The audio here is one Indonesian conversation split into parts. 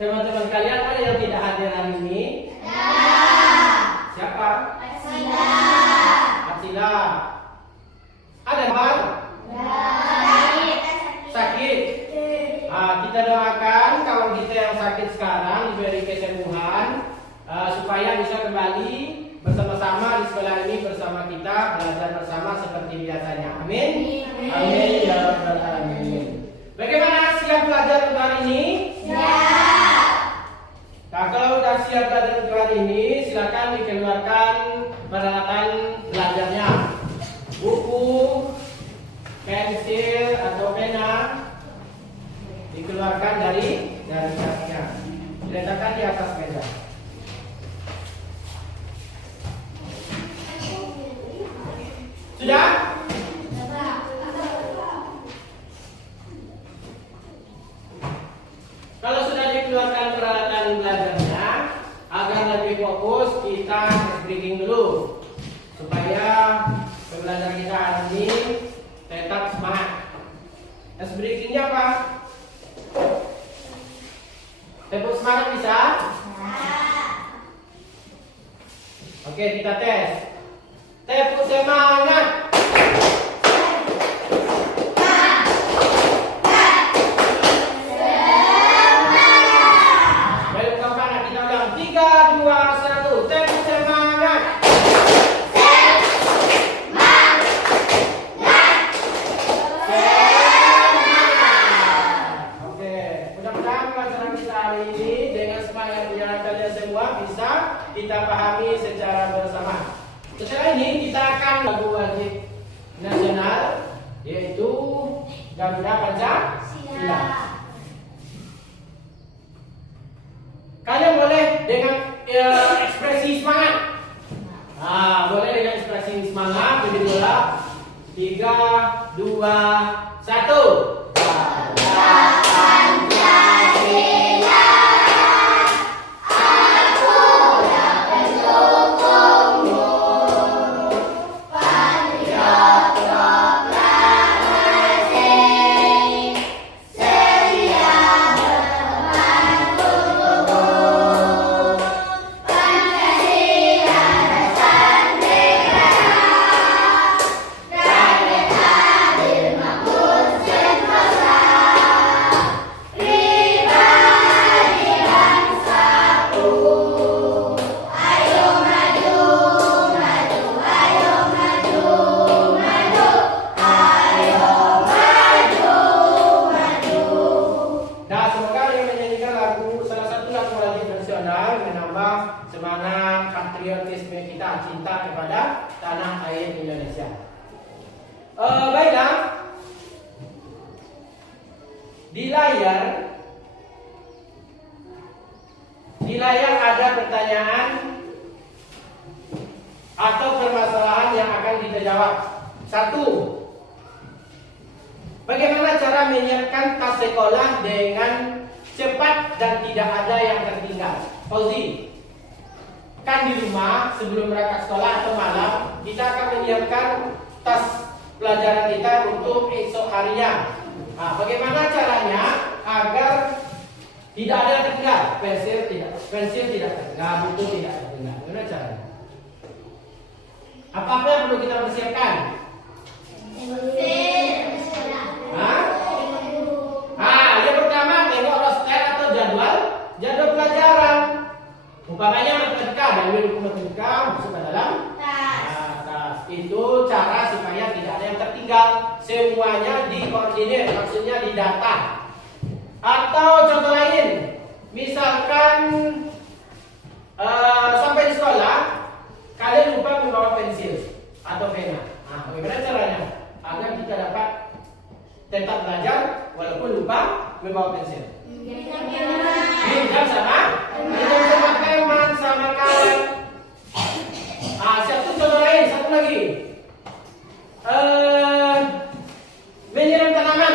Teman-teman kalian ada yang tidak hadir hari ini? Ya. Siapa? Arsila. Arsila. Ada teman? Sakit. Kita doakan kawan kita yang sakit sekarang diberi kesembuhan supaya bisa kembali bersama-sama di sekolah ini bersama kita, belajar bersama seperti biasanya. Amin. Amin ya rabbal alamin. Bagaimana, siap belajar untuk hari ini? Siap. Nah, kalau sudah siap belajar untuk hari ini, silakan dikeluarkan peralatan belajarnya. Buku, pensil atau pena dikeluarkan dari tasnya. Diletakkan di atas meja. Sudah? Kalau sudah dikeluarkan peralatan belajarnya, agar lebih fokus, kita breaking dulu supaya pembelajaran kita hari ini tetap semangat. Ice breakingnya apa? Tepuk semangat bisa? Oke, kita tes. Tepuk semangat. Kita pahami secara bersama. Setelah ini kita akan lagu wajib nasional, yaitu Garuda Pancasila. Kalian boleh dengan ekspresi semangat. Boleh dengan ekspresi semangat. Jadi bola 3, 2, 1. Semangat patriotisme kita, cinta kepada tanah air Indonesia. Baiklah, di layar ada pertanyaan atau permasalahan yang akan kita jawab. 1. Bagaimana cara menyiapkan tas sekolah dengan cepat dan tidak ada yang tertinggal? Fauzi, kan di rumah sebelum berangkat sekolah atau malam kita akan menyiapkan tas pelajaran kita untuk esok harinya. Bagaimana caranya agar tidak ada yang tertinggal? Pensil tidak tertinggal, buku tidak tertinggal. Bagaimana caranya? Apa yang perlu kita persiapkan? Yang pertama tengok roster atau jadwal pelajaran. Umpamanya matematika, ambil buku matematika masuk ke dalam tas. Itu cara supaya tidak ada yang tertinggal. Semuanya dikoordinir, maksudnya didata. Atau contoh lain, misalkan sampai di sekolah kalian lupa membawa pensil atau pena. Bagaimana caranya agar kita dapat tetap belajar walaupun lupa membawa pensil? Pinjam sama teman, sama kawan. Satu contoh lain, satu lagi. Menyiram tanaman,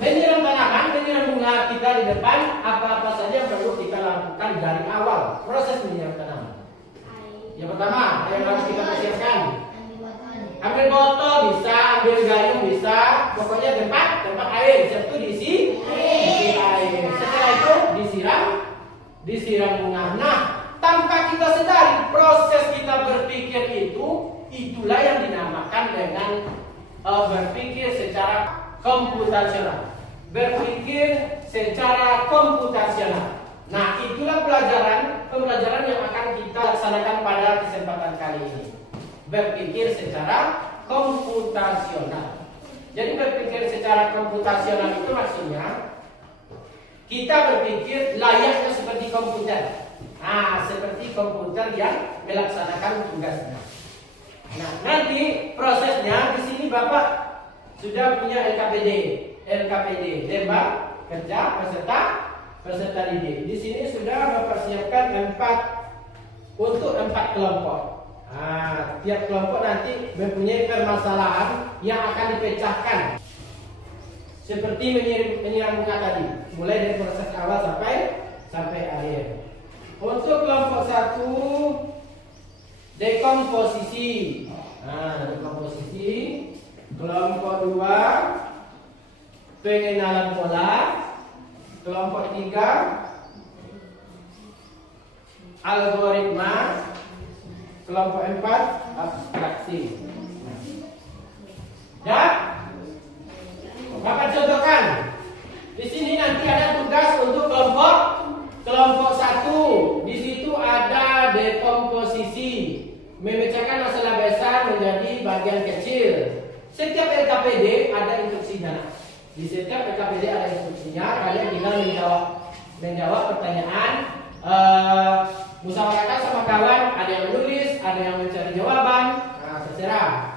menyiram bunga kita di depan. Apa-apa saja yang perlu kita lakukan dari awal proses menyiram tanaman. Yang pertama yang harus kita persiapkan, ambil botol bisa, ambil gayung bisa, pokoknya tempat air. Siap itu diisi air. Setelah itu disiram disiram bunga. Nah, tanpa kita sadari proses kita berpikir itulah yang dinamakan dengan berpikir secara komputasional. Berpikir secara komputasional. Nah, itulah pembelajaran yang akan kita laksanakan pada kesempatan kali ini. Berpikir secara komputasional. Jadi berpikir secara komputasional itu maksudnya kita berpikir layaknya seperti komputer. Nah, seperti komputer yang melaksanakan tugasnya. Nah, nanti prosesnya di sini Bapak sudah punya LKPD, lembah kerja peserta didik. Di sini sudah Bapak siapkan 4 kelompok. Nah, tiap kelompok nanti mempunyai permasalahan yang akan dipecahkan. Seperti menyiram bunga tadi, mulai dari proses awal sampai akhir. Untuk kelompok 1, dekomposisi. Nah, dekomposisi. Kelompok 2, pengenalan pola. Kelompok 3, algoritma. Kelompok 4, abstraksi. Dan Bapak contohkan. Di sini nanti ada tugas untuk kelompok 1. Di situ ada dekomposisi, memecahkan masalah besar menjadi bagian kecil. Setiap LKPD ada instruksinya. Di setiap LKPD ada instruksinya. Kalian tinggal menjawab pertanyaan. Musyawarahkan sama kawan. Ada yang menulis, ada yang mencari jawaban. Nah, terserah.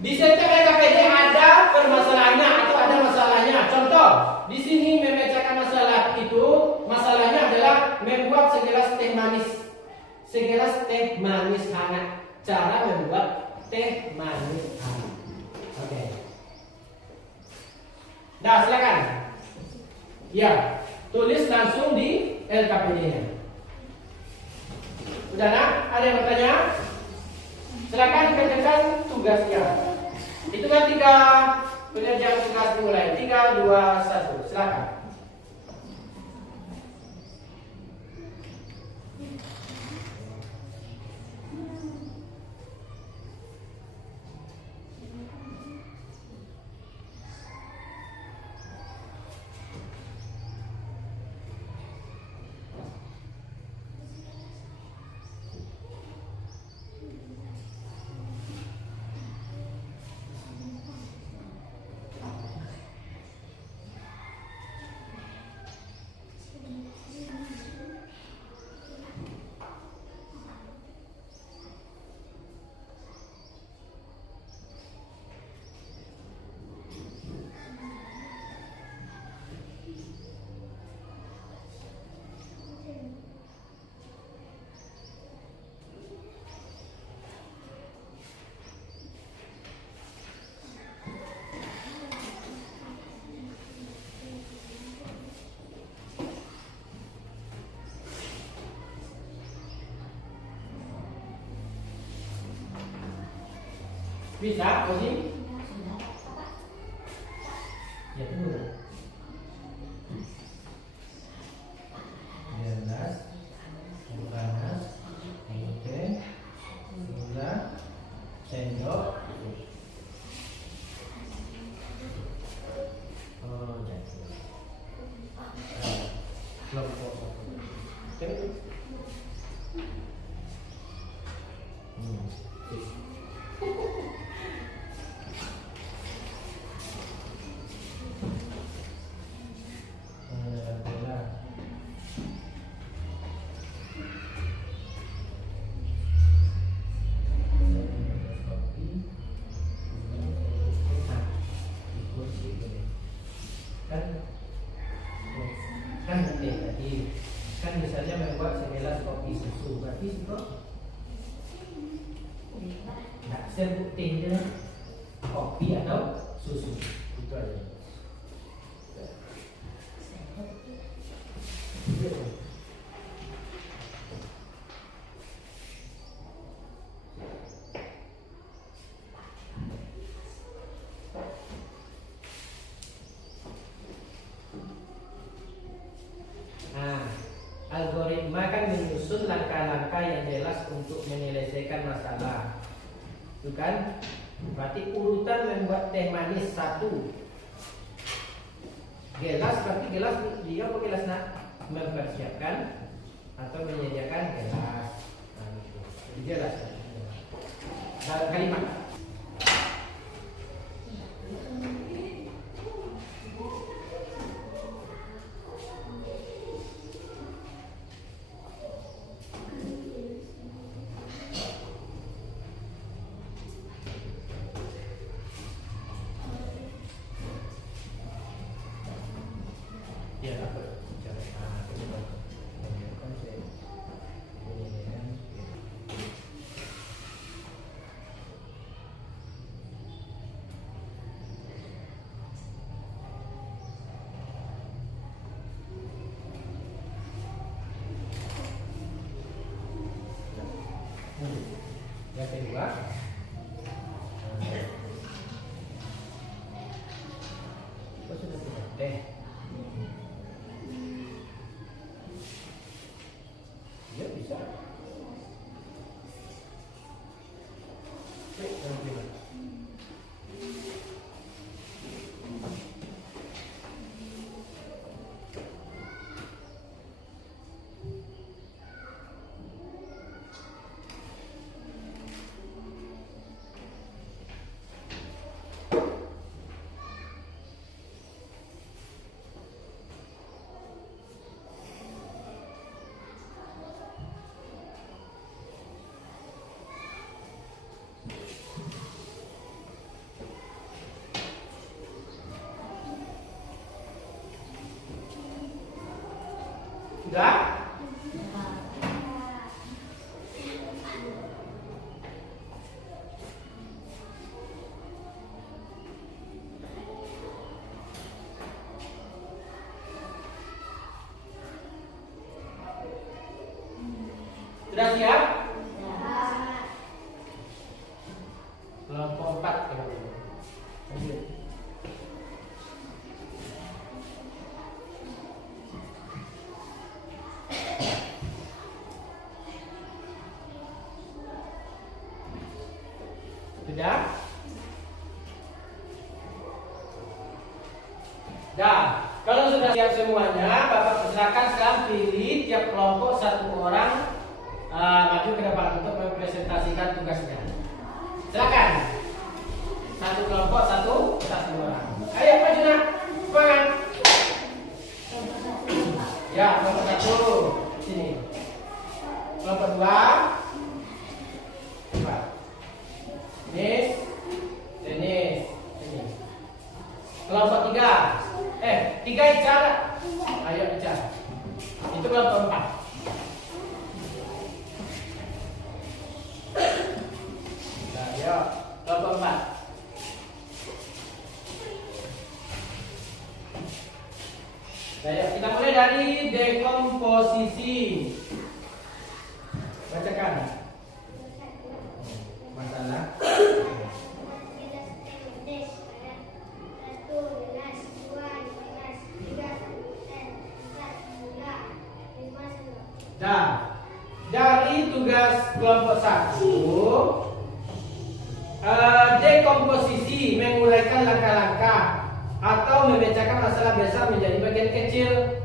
Di setiap LKPD ada permasalahannya atau ada masalahnya. Contoh, di sini memecahkan masalah itu, masalahnya adalah membuat segelas teh manis. Segelas teh manis hangat. Cara membuat teh manis hangat. Oke. Nah, silakan. Ya, tulis langsung di LKPD-nya. Udah nak? Ada yang bertanya? Silakan dikerjakan tugasnya. Hitungan 3, pengerjaan tugas dimulai. 3, 2, 1. Silakan. Bisa, Ozi? Ya, tunggu. 19, 12, oke, gula, sendok. Oh, jadi. Kelompok. Oke. Kan misalnya membuat segelas kopi susu, berarti itu nggak sebutin kopi atau susu, itu aja. kan menyusun langkah-langkah yang jelas untuk menyelesaikan masalah. Itu kan? Berarti urutan membuat teh manis 1. Gelas berarti gelas dia apa gelas nak? Mempersiapkan atau menyediakan gelas. Nah, gitu. Jadi gelas. Dalam kalimat. Ya, apa? Yang kedua, apa sudah tidak teh? Ya bisa. Oke, yang kedua. Sudah? Sudah siap? Kelompok 4 lanjut. Sudah? Dah. Kalau sudah siap semuanya, Bapak persilakan sekarang pilih tiap kelompok 1 orang maju ke depan untuk mempresentasikan tugasnya. Silakan. 1 kelompok 1 orang. Ayo maju nak. Semangat. Ya, kelompok 1 sini. Kelompok 2. Tenis. Ini. Kelompok 3. 3 bicara. Ayo bicara. Itu kelompok 4. Nah, ayo kelompok 4. Nah, yuk, kita mulai dari dekomposisi. Bacakan. Masalah. Nah, dari tugas kelompok 1, dekomposisi menguraikan langkah-langkah atau memecahkan masalah besar menjadi bagian kecil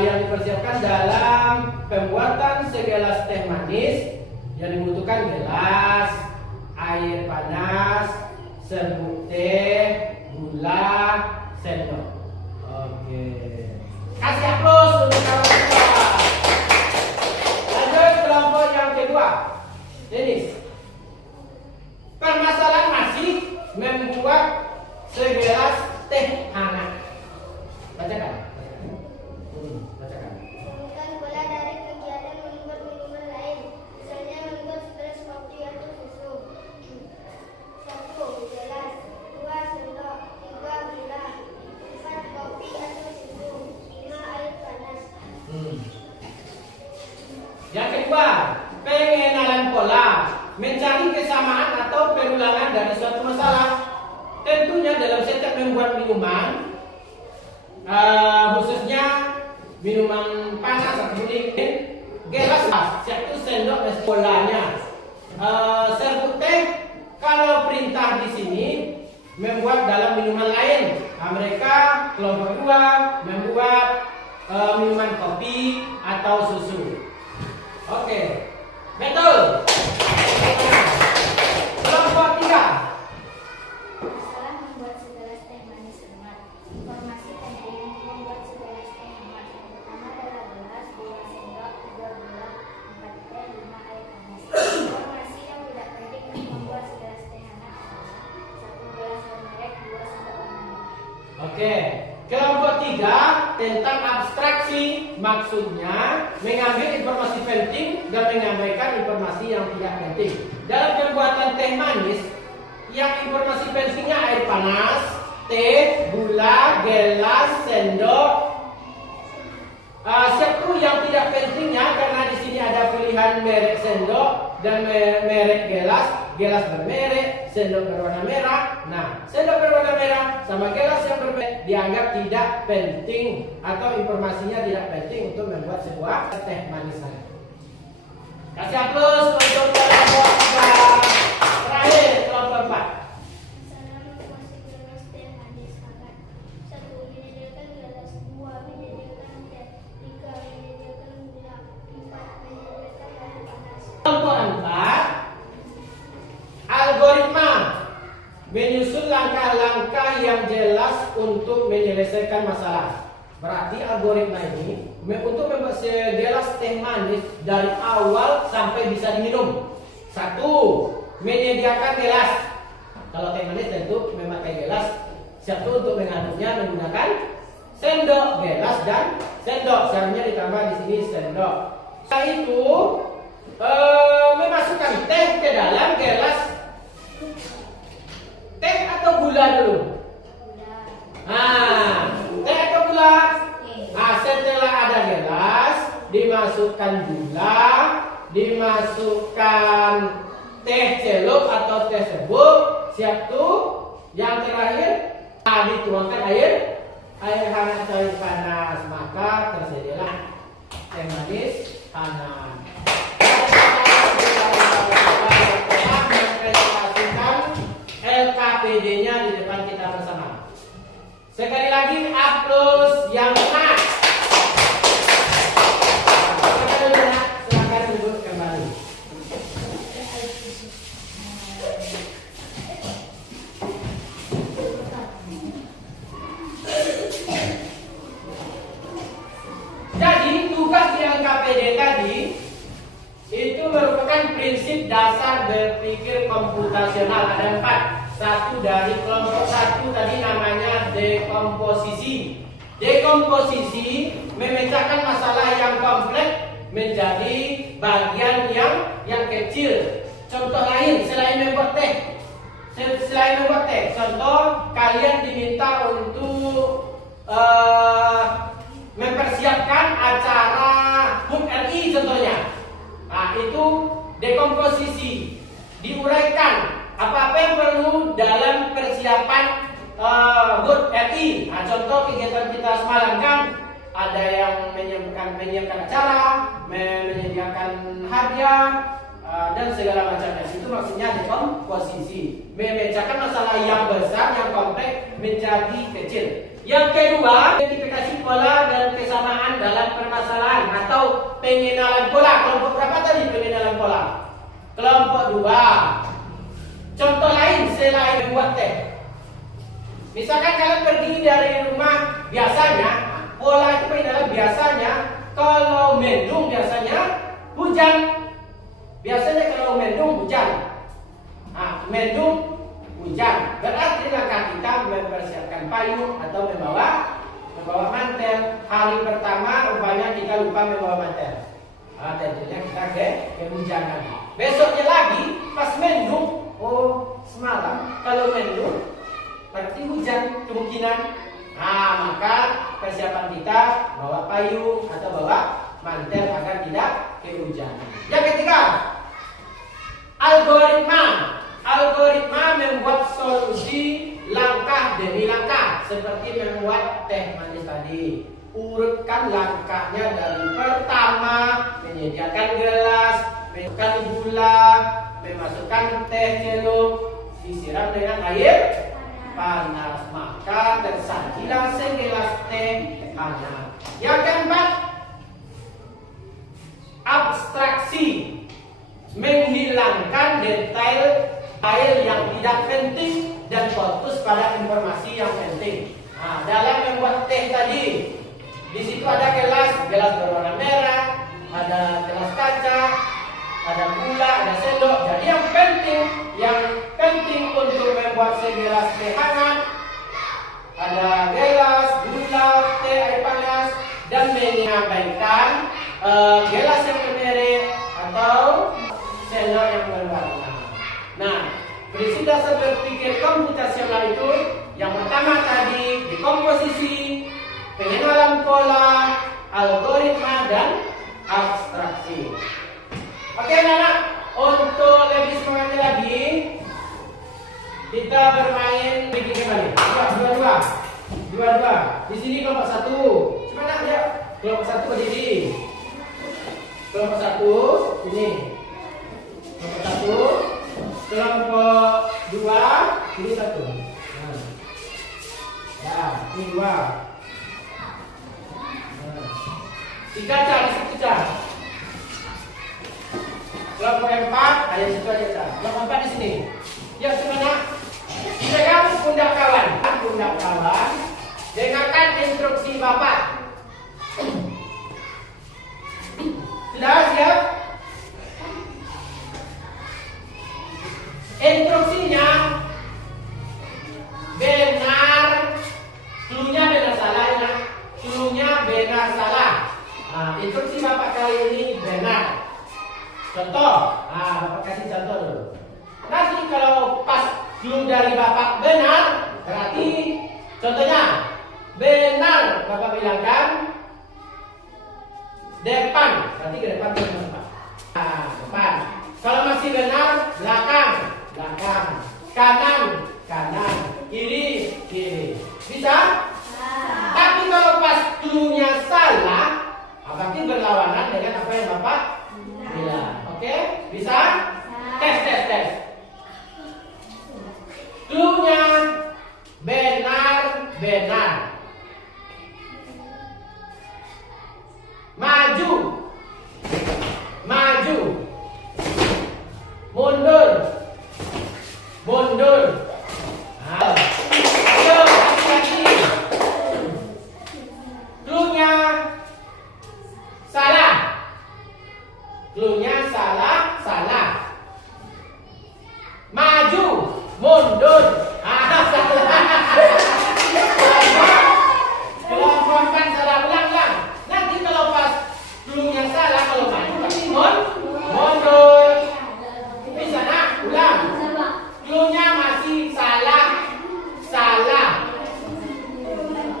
yang dipersiapkan dalam pembuatan segelas teh manis yang dibutuhkan gelas, air panas, serbuk teh, gula, sendok. Oke. Kasih aplaus untuk kawan kedua. Lanjut kelompok yang kedua. Denis. Permasalahan masih membuat segelas teh hangat. Bacakan. Bacakan. Bukan bola dari kegiatan membuat minuman lain, misalnya membuat es kopi atau susu. 1. Gelas. 2. Sendok. 3. Gula. 4. Kopi atau susu. 5. Air panas. Yang kedua, pengenalan pola, mencari kesamaan atau perulangan dari suatu masalah. Tentunya dalam setiap membuat minuman, khususnya minuman panas atau dingin, Satu sendok nasi polanya. Serbuk teh kalau perintah di sini membuat dalam minuman lain. Mereka kelompok 2 membuat minuman kopi atau susu. Oke, betul. Kelompok 3. Masalah membuat segelas teh manis hangat. Informasi penting membuat segelas teh hangat. Yang pertama adalah gelas, 2 sendok, 3 gula, 4 teh, 5 air panas. Informasi yang tidak penting membuat segelas teh hangat adalah 1 gelas bermerek, 2 sendok warna merah. Oke, kelompok 3 tentang abstraksi, maksudnya mengambil informasi penting dan menyampaikan informasi yang tidak penting. Dalam pembuatan teh manis, yang informasi pentingnya air panas, teh, gula, gelas, sendok. Satu yang tidak pentingnya karena di sini ada pilihan merek sendok dan merek gelas, gelas bermerek, sendok berwarna merah. Nah, sendok berwarna merah sama gelas yang berbeda dianggap tidak penting atau informasinya tidak penting untuk membuat sebuah teh manis. Kasih aplaus untuk kelompok 3. Terakhir kelompok 4. Masalah membuat segelas teh manis hangat. 1. Menyediakan gelas, 2. Menyediakan teh, 3. Menyediakan gula, 4. Menyediakan air panas. Kelompok 4. Algoritma menyusun langkah-langkah yang jelas untuk menyelesaikan masalah. Berarti algoritma ini untuk membuat segelas teh manis dari awal sampai bisa diminum. 1. Menyediakan gelas. Kalau teh manis tentu memakai gelas. 1. Untuk mengaduknya menggunakan sendok, gelas dan sendok. Seharusnya ditambah di sini sendok. Setelah itu memasukkan teh ke dalam gelas. Teh atau gula dulu? Teh atau gula? Setelah ada gelas, dimasukkan gula, dimasukkan teh celup atau teh serbuk. Siap tuh. Yang terakhir, dituangkan air hangat atau air panas, maka tersedialah teh manis hangat. LKPD-nya di depan kita bersama. Sekali lagi aplaus yang keras. Silakan duduk kembali. Jadi tugas di LKPD tadi itu merupakan prinsip dasar berpikir komputasional. Ada 4. 1 dari kelompok 1 tadi namanya dekomposisi. Dekomposisi memecahkan masalah yang kompleks menjadi bagian yang kecil. Contoh lain selain membuat teh. Contoh kalian diminta untuk mempersiapkan acara HUT RI contohnya. Nah, itu dekomposisi. Diuraikan apa-apa yang perlu dalam persiapan HUT RI. Nah, contoh kegiatan kita semalam kan ada yang menyiapkan acara, menyediakan hadiah dan segala macamnya. Itu maksudnya dekomposisi, memecahkan masalah yang besar, yang kompleks menjadi kecil. Yang kedua, identifikasi pola dan kesamaan dalam permasalahan atau pengenalan pola. Kelompok berapa tadi pengenalan pola? Kelompok 2. Contoh lain selain membuat teh. Misalkan kalian pergi dari rumah, biasanya pola itu pengenalan biasanya kalau mendung biasanya hujan. Biasanya kalau mendung hujan. Nah, mendung hujan. Berarti langkah kita mempersiapkan payung atau membawa mantel. Hari pertama rupanya kita lupa membawa mantel. Tentunya kita kehujanan. Besoknya lagi pas mendung, semalam kalau mendung berarti hujan kemungkinan. Nah, maka persiapan kita bawa payung atau bawa mantel agar tidak kehujanan. Yang ketiga, algoritma. Algoritma membuat solusi langkah demi langkah seperti membuat teh manis tadi. Urutkan langkahnya dari pertama menyediakan gelas, memasukkan gula, memasukkan teh celup, disiram dengan air panas, maka tersajilah segelas teh hangat. Yang keempat, abstraksi, menghilangkan detail yang tidak penting dan fokus pada informasi yang penting. Nah, dalam membuat teh tadi, di situ ada gelas berwarna merah, ada gelas kaca, ada gula, ada sendok. Jadi yang penting untuk membuat segelas teh hangat, ada gelas, gula, teh, air panas, dan menyampaikan gelas yang bermerek atau sendok yang berwarna. Nah, prinsip dasar berpikir komputasional itu yang pertama tadi dekomposisi, pengenalan pola, algoritma, dan abstraksi. Oke anak-anak, untuk lebih semangatnya lagi kita bermain bikin kembali. Dua. Di sini kelompok 1. Coba nak ya. Kelompok 1 berdiri. Kelompok 1 ini. Kelompok 1. Kelompok 2 ini 1. Nah. Ya, ini 2. Nah. 3 car, di situ car. Kelompok 4 ada situ aja car. Kelompok 4 di sini. Ya sebenarnya pegang pundak kawan. Dengarkan instruksi Bapak. Sudah siap? Instruksinya benar, cluenya benar salah ya. Cluenya benar salah. Nah, instruksi Bapak kali ini benar. Contoh, Bapak kasih contoh dulu. Nanti kalau pas clue dari Bapak benar, berarti contohnya benar Bapak bilangkan depan, berarti ke depan Bapak. Depan. Kalau masih benar, belakang. Kanan, kiri. Bisa? Tapi kalau pas clue-nya salah, berarti berlawanan dengan apa yang Bapak bilang. Oke? Bisa? Tes. Clue-nya benar. Maju. Mundur. Ayo, hati-hati. Clue-nya salah. Maju, mundur. Kelompok 4 salah, ulang. Nanti kalau pas clue-nya salah, kalau maju pasti mundur. Bisa nak? Ulang. Clue-nya masih salah.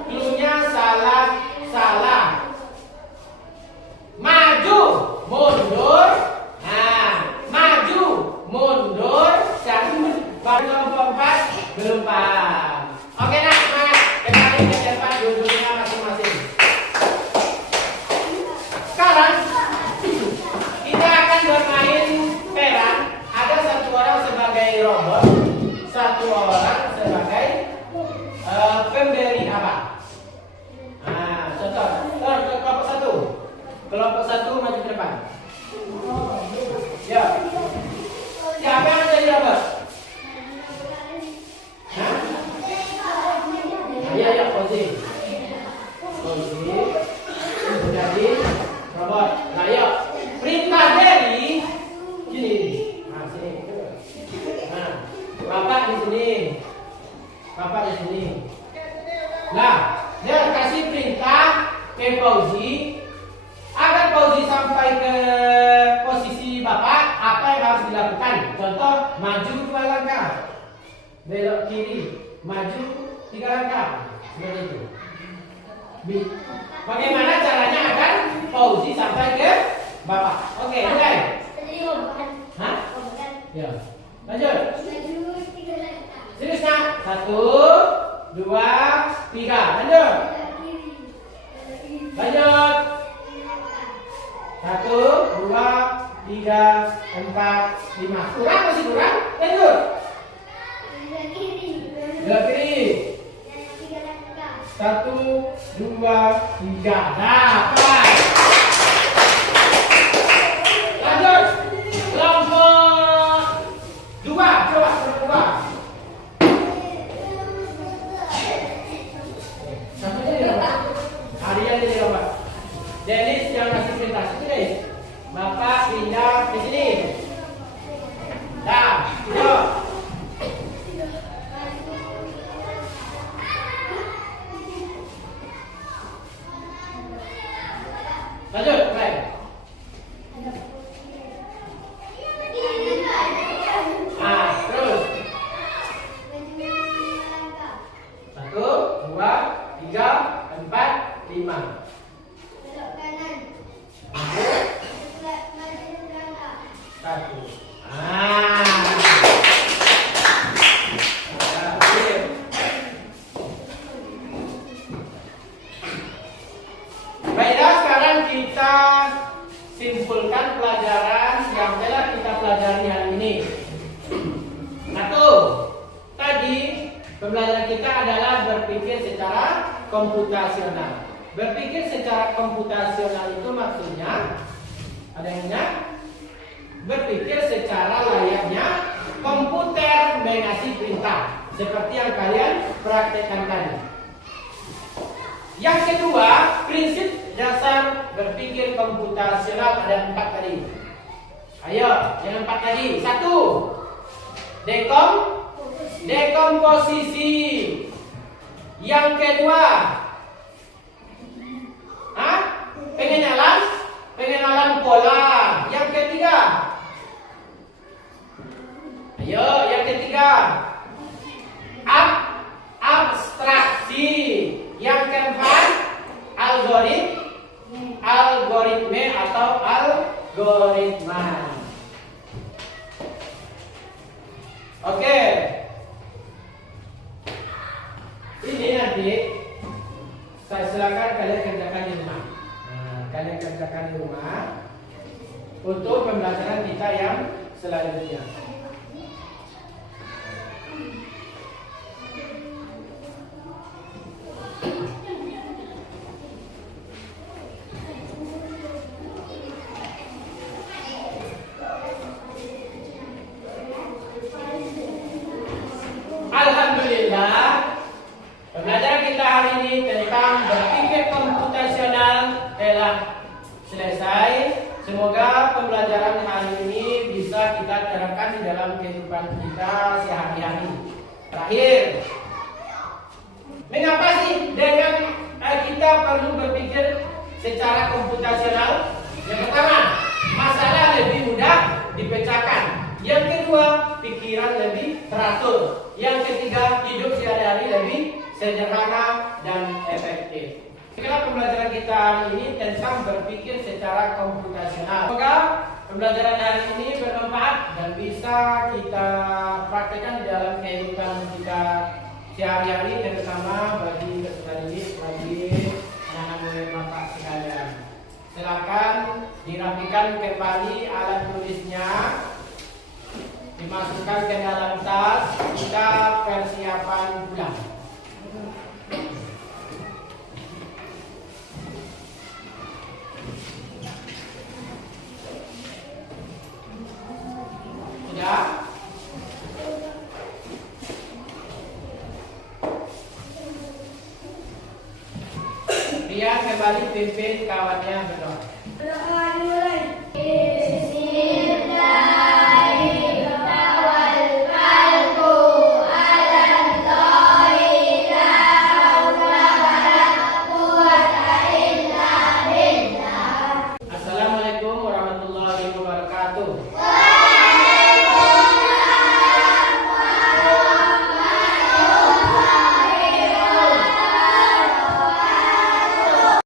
Clue-nya salah. Maju, mundur. Maju, mundur. Baru kelompok 4 belum paham. Oke nak, kembali ke tempat duduknya masing-masing. Sekarang kita akan bermain peran. Ada satu orang sebagai robot, satu orang sebagai pemberi apa? Contoh, kelompok 1 maju ke depan. Ya. Siapa yang menjadi robot? Ya, Fauzi. Menjadi robot. Nah, yuk. Perintah dari sini. Sini. Bapak di sini. Nah, dia kasih perintah ke Fauzi agar Fauzi sampai ke posisi Bapak. Apa yang harus dilakukan? Contoh, maju 2 langkah, belok kiri, maju 3 langkah. Seperti itu. Bagaimana caranya agar Fauzi sampai ke Bapak? Oke, mulai. Ya. Lanjut. Serius nak? 1, 2, 3. Lanjut. 1, 3, 4, 5. Kurang masih kurang? Lanjut. Belah kiri. Belah kiri. 1, 2, 3. Dapat. Lanjut. Kelompok 2. Coba kelompok 2. Siapa jadi dapat? Aryan jadi dapat. Dennis yang kasih perintah. Sini Dennis. Bapak pindah ke sini. Dah. Yuk. Lanjut, baik. Terus. 1, 2, 3, 4, 5. Belok kanan. Lanjut. Maju belakang. 1. Sip. Baiklah, sekarang kita simpulkan pelajaran yang telah kita pelajari hari ini. Satu, tadi pembelajaran kita adalah berpikir secara komputasional. Berpikir secara komputasional itu maksudnya, ada yang ingat? Berpikir secara layaknya komputer mengasih perintah, seperti yang kalian praktekkan tadi. Yang kedua, prinsip dasar berpikir komputasional ada 4 tadi. Ayo, yang 4 tadi. 1. Dekomposisi. Yang kedua, pengenalan pola. Yang ketiga, ayo, yang ketiga, abstraksi. Yang keempat, algoritme atau algoritma. Oke. Ini nanti saya silakan kalian kerjakan di rumah. Kalian kerjakan di rumah untuk pembelajaran kita yang selanjutnya. Alhamdulillah, pembelajaran kita hari ini tentang berpikir komputasional telah selesai. Semoga pembelajaran hari ini bisa kita terapkan di dalam kehidupan kita sehari-hari. Terakhir, mengapa sih dengan kita perlu berpikir secara komputasional? Yang pertama, masalah lebih mudah dipecahkan. Yang kedua, pikiran lebih teratur. Yang ketiga, hidup sehari-hari lebih sederhana dan efektif. Itulah pembelajaran kita hari ini tentang berpikir secara komputasional. Semoga pembelajaran hari ini bermanfaat dan bisa kita praktekkan di dalam kehidupan kita sehari-hari, terutama bagi peserta didik, bagi anak-anak bapak sekalian. Silakan dirapikan kembali alat tulisnya, dimasukkan ke dalam tas, kita persiapan pulang. Sudah? Rian kembali pimpin kawannya berdoa. Assalamualaikum warahmatullahi wabarakatuh.